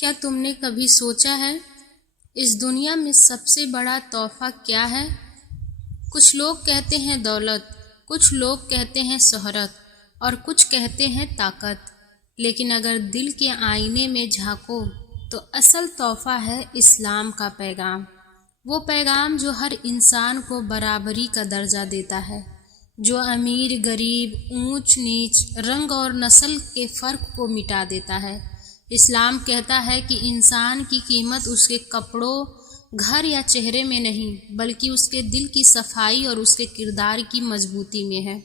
کیا تم نے کبھی سوچا ہے اس دنیا میں سب سے بڑا تحفہ کیا ہے؟ کچھ لوگ کہتے ہیں دولت، کچھ لوگ کہتے ہیں شہرت اور کچھ کہتے ہیں طاقت، لیکن اگر دل کے آئینے میں جھانکو تو اصل تحفہ ہے اسلام کا پیغام۔ وہ پیغام جو ہر انسان کو برابری کا درجہ دیتا ہے، جو امیر غریب، اونچ نیچ، رنگ اور نسل کے فرق کو مٹا دیتا ہے۔ اسلام کہتا ہے کہ انسان کی قیمت اس کے کپڑوں، گھر یا چہرے میں نہیں، بلکہ اس کے دل کی صفائی اور اس کے کردار کی مضبوطی میں ہے۔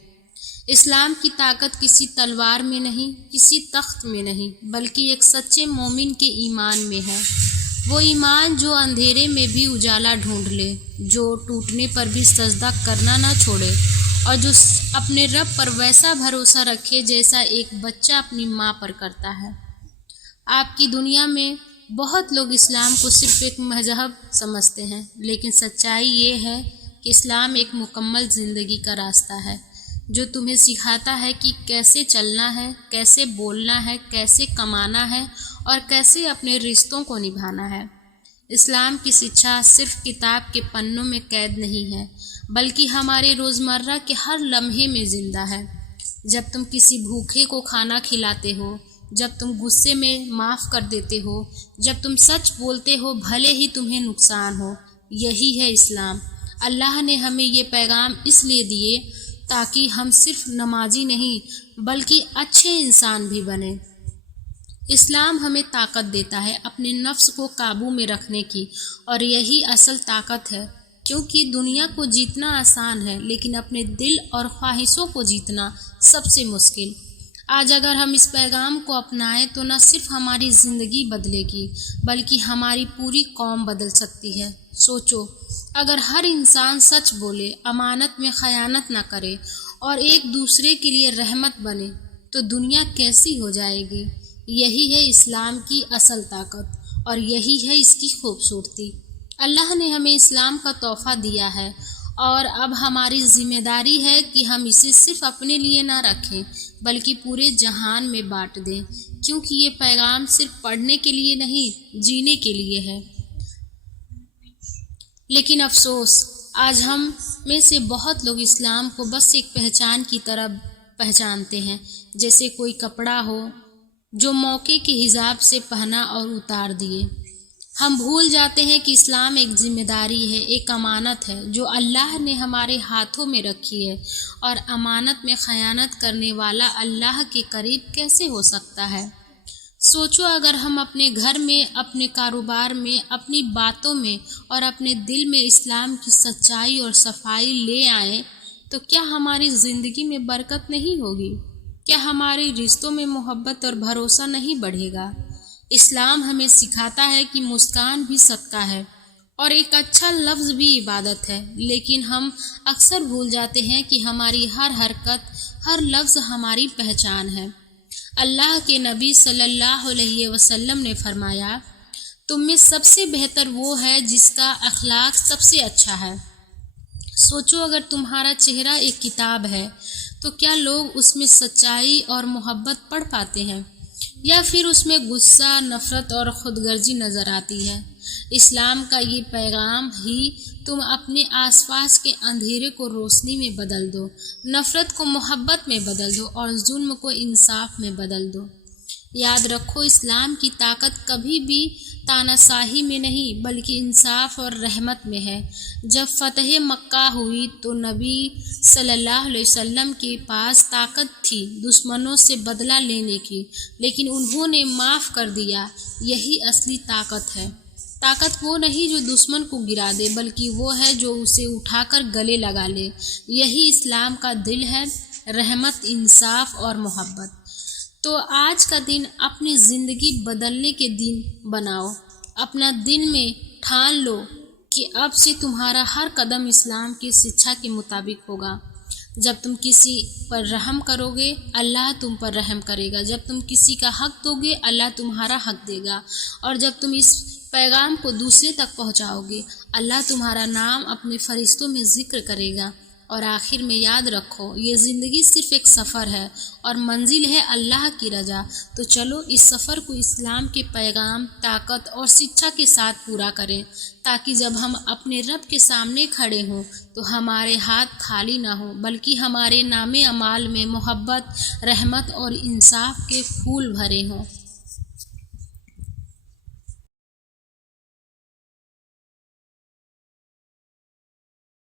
اسلام کی طاقت کسی تلوار میں نہیں، کسی تخت میں نہیں، بلکہ ایک سچے مومن کے ایمان میں ہے۔ وہ ایمان جو اندھیرے میں بھی اجالا ڈھونڈ لے، جو ٹوٹنے پر بھی سجدہ کرنا نہ چھوڑے، اور جو اپنے رب پر ویسا بھروسہ رکھے جیسا ایک بچہ اپنی ماں پر کرتا ہے۔ آپ کی دنیا میں بہت لوگ اسلام کو صرف ایک مذہب سمجھتے ہیں، لیکن سچائی یہ ہے کہ اسلام ایک مکمل زندگی کا راستہ ہے، جو تمہیں سکھاتا ہے کہ کیسے چلنا ہے، کیسے بولنا ہے، کیسے کمانا ہے اور کیسے اپنے رشتوں کو نبھانا ہے۔ اسلام کی شکھا صرف کتاب کے پنوں میں قید نہیں ہے، بلکہ ہمارے روزمرہ کے ہر لمحے میں زندہ ہے۔ جب تم کسی بھوکے کو کھانا کھلاتے ہو، جب تم غصے میں معاف کر دیتے ہو، جب تم سچ بولتے ہو بھلے ہی تمہیں نقصان ہو، یہی ہے اسلام۔ اللہ نے ہمیں یہ پیغام اس لیے دیے تاکہ ہم صرف نمازی نہیں بلکہ اچھے انسان بھی بنیں۔ اسلام ہمیں طاقت دیتا ہے اپنے نفس کو قابو میں رکھنے کی، اور یہی اصل طاقت ہے، کیونکہ دنیا کو جیتنا آسان ہے لیکن اپنے دل اور خواہشوں کو جیتنا سب سے مشکل۔ آج اگر ہم اس پیغام کو اپنائیں تو نہ صرف ہماری زندگی بدلے گی بلکہ ہماری پوری قوم بدل سکتی ہے۔ سوچو، اگر ہر انسان سچ بولے، امانت میں خیانت نہ کرے اور ایک دوسرے کے لیے رحمت بنے تو دنیا کیسی ہو جائے گی۔ یہی ہے اسلام کی اصل طاقت اور یہی ہے اس کی خوبصورتی۔ اللہ نے ہمیں اسلام کا تحفہ دیا ہے اور اب ہماری ذمہ داری ہے کہ ہم اسے صرف اپنے لیے نہ رکھیں بلکہ پورے جہان میں بانٹ دیں، کیونکہ یہ پیغام صرف پڑھنے کے لیے نہیں، جینے کے لیے ہے۔ لیکن افسوس، آج ہم میں سے بہت لوگ اسلام کو بس ایک پہچان کی طرح پہچانتے ہیں، جیسے کوئی کپڑا ہو جو موقع کے حساب سے پہنا اور اتار دیے۔ ہم بھول جاتے ہیں کہ اسلام ایک ذمہ داری ہے، ایک امانت ہے جو اللہ نے ہمارے ہاتھوں میں رکھی ہے، اور امانت میں خیانت کرنے والا اللہ کے قریب کیسے ہو سکتا ہے؟ سوچو، اگر ہم اپنے گھر میں، اپنے کاروبار میں، اپنی باتوں میں اور اپنے دل میں اسلام کی سچائی اور صفائی لے آئیں تو کیا ہماری زندگی میں برکت نہیں ہوگی؟ کیا ہمارے رشتوں میں محبت اور بھروسہ نہیں بڑھے گا؟ اسلام ہمیں سکھاتا ہے کہ مسکان بھی صدقہ ہے اور ایک اچھا لفظ بھی عبادت ہے، لیکن ہم اکثر بھول جاتے ہیں کہ ہماری ہر حرکت، ہر لفظ ہماری پہچان ہے۔ اللہ کے نبی صلی اللہ علیہ وسلم نے فرمایا، تم میں سب سے بہتر وہ ہے جس کا اخلاق سب سے اچھا ہے۔ سوچو، اگر تمہارا چہرہ ایک کتاب ہے تو کیا لوگ اس میں سچائی اور محبت پڑھ پاتے ہیں، یا پھر اس میں غصہ، نفرت اور خود غرضی نظر آتی ہے؟ اسلام کا یہ پیغام ہی تم اپنے آس پاس کے اندھیرے کو روشنی میں بدل دو، نفرت کو محبت میں بدل دو اور ظلم کو انصاف میں بدل دو۔ یاد رکھو، اسلام کی طاقت کبھی بھی تاناشاہی میں نہیں بلکہ انصاف اور رحمت میں ہے۔ جب فتح مکہ ہوئی تو نبی صلی اللہ علیہ وسلم کے پاس طاقت تھی دشمنوں سے بدلہ لینے کی، لیکن انہوں نے معاف کر دیا۔ یہی اصلی طاقت ہے۔ طاقت وہ نہیں جو دشمن کو گرا دے، بلکہ وہ ہے جو اسے اٹھا کر گلے لگا لے۔ یہی اسلام کا دل ہے، رحمت، انصاف اور محبت۔ تو آج کا دن اپنی زندگی بدلنے کے دن بناؤ۔ اپنا دل میں ٹھان لو کہ اب سے تمہارا ہر قدم اسلام کی شکھا کے مطابق ہوگا۔ جب تم کسی پر رحم کرو گے، اللہ تم پر رحم کرے گا۔ جب تم کسی کا حق دو گے، اللہ تمہارا حق دے گا۔ اور جب تم اس پیغام کو دوسرے تک پہنچاؤ گے، اللہ تمہارا نام اپنے فرشتوں میں ذکر کرے گا۔ اور آخر میں یاد رکھو، یہ زندگی صرف ایک سفر ہے اور منزل ہے اللہ کی رضا۔ تو چلو اس سفر کو اسلام کے پیغام، طاقت اور شکشا کے ساتھ پورا کریں، تاکہ جب ہم اپنے رب کے سامنے کھڑے ہوں تو ہمارے ہاتھ خالی نہ ہوں، بلکہ ہمارے نام اعمال میں محبت، رحمت اور انصاف کے پھول بھرے ہوں۔